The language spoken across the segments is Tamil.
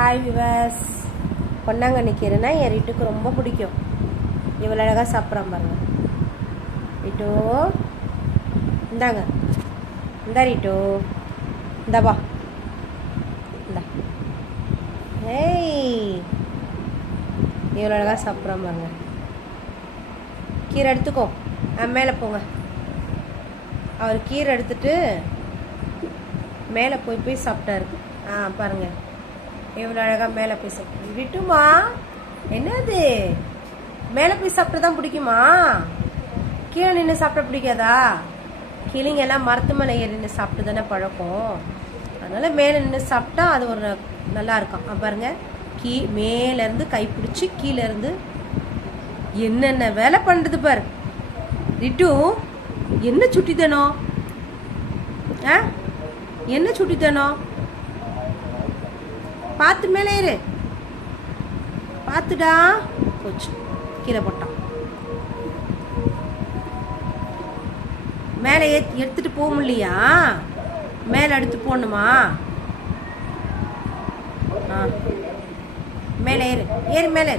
ஹாய் விவாஸ். பொன்னாங்கண்ணி கீரைனா என் ரிட்டுக்கு ரொம்ப பிடிக்கும். இவ்வளோ அழகாக சாப்பிட்றான் பாருங்க. ரிட்டு இந்தாங்க, இந்தா ரிட்டு, இந்தாப்பா, இந்தா. ஏய், இவ்வளோ அழகாக சாப்பிட்றான் பாருங்க. கீரை எடுத்துக்கோ, மேலே போங்க. அவர் கீரை எடுத்துட்டு மேலே போய் சாப்பிட்டாரு. பாருங்கள் எவ்வளோ அழகாக மேலே போய் சாப்பிட்டு. விட்டுமா, என்னது மேலே போய் சாப்பிட்டு தான் பிடிக்குமா? கீழே நின்று சாப்பிட பிடிக்காதா? கிளிங்க எல்லாம் மரத்து மேலே ஏறி நின்று சாப்பிட்டு தானே பழக்கம். அதனால் மேலே நின்று சாப்பிட்டா அது ஒரு நல்லா இருக்கும். பாருங்க, மேலேருந்து கைப்பிடிச்சி கீழேருந்து என்னென்ன வேலை பண்ணுறது பாரு. ரிட்டு, என்ன சுட்டித்தனம்? என்ன சுட்டித்தனம்? பார்த்து மேலே ஏறு, பார்த்துடா. போச்சு, கீழே போட்டான். மேலே எடுத்துட்டு போக முடியலையா? மேலே எடுத்து போகணுமா? மேலே ஏறு, ஏறு மேலே.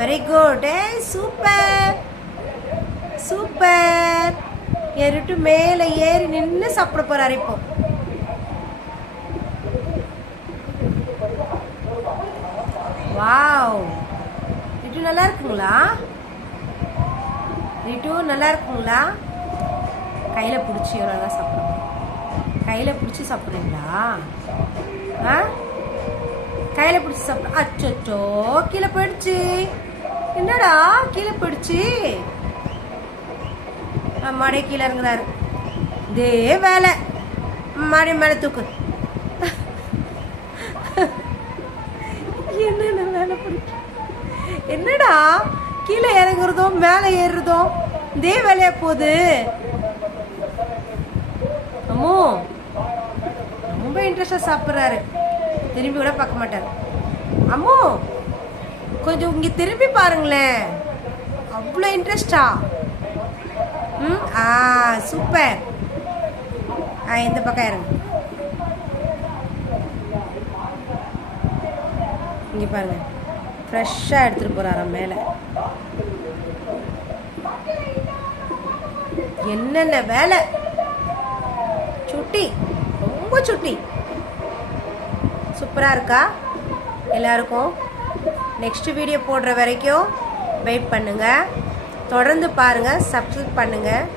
Very good. Super super. ஏறிட்டு மேலே ஏறி நின்று சாப்பிட போறாரு இப்போ. வாவ், ரிட்டு நல்லா இருக்குங்களா? ரிட்டு நல்லா இருக்குங்களா? கையில் பிடிச்சி எவ்வளோ சாப்பிட்றோம். கையில் பிடிச்சி சாப்பிட்றீங்களா? கையில் பிடிச்சி சாப்பிட்ற. அச்சோ, கீழே போயிடுச்சு. என்னடா கீழே போயிடுச்சு? மாடே கீழே இறங்குறாரு. இதே வேலை, மாடே மேலே தூக்கு. என்னென்ன வேலை பிடிக்கும்? என்னடா கீழே இறங்குறதும் மேலே ஏறுறதும் இதே வேலையா போகுது. அம்மோ, ரொம்ப இன்ட்ரெஸ்டாக சாப்பிட்றாரு. திரும்பி கூட பார்க்க மாட்டார். அம்மோ, கொஞ்சம் இங்கே திரும்பி பாருங்களேன். அவ்வளோ இன்ட்ரெஸ்டா? சூப்பர். இந்த பக்கம் இறங்கு. இங்கே பாருங்க, ஃப்ரெஷ்ஷாக எடுத்துகிட்டு போகிறாராம் மேலே. என்னென்ன வேலை! சுட்டி, ரொம்ப சுட்டி. சூப்பராக இருக்கா? எல்லாருக்கும் நெக்ஸ்ட் வீடியோ போடுற வரைக்கும் வெயிட் பண்ணுங்கள். தொடர்ந்து பாருங்கள், சப்ஸ்கிரைப் பண்ணுங்கள்.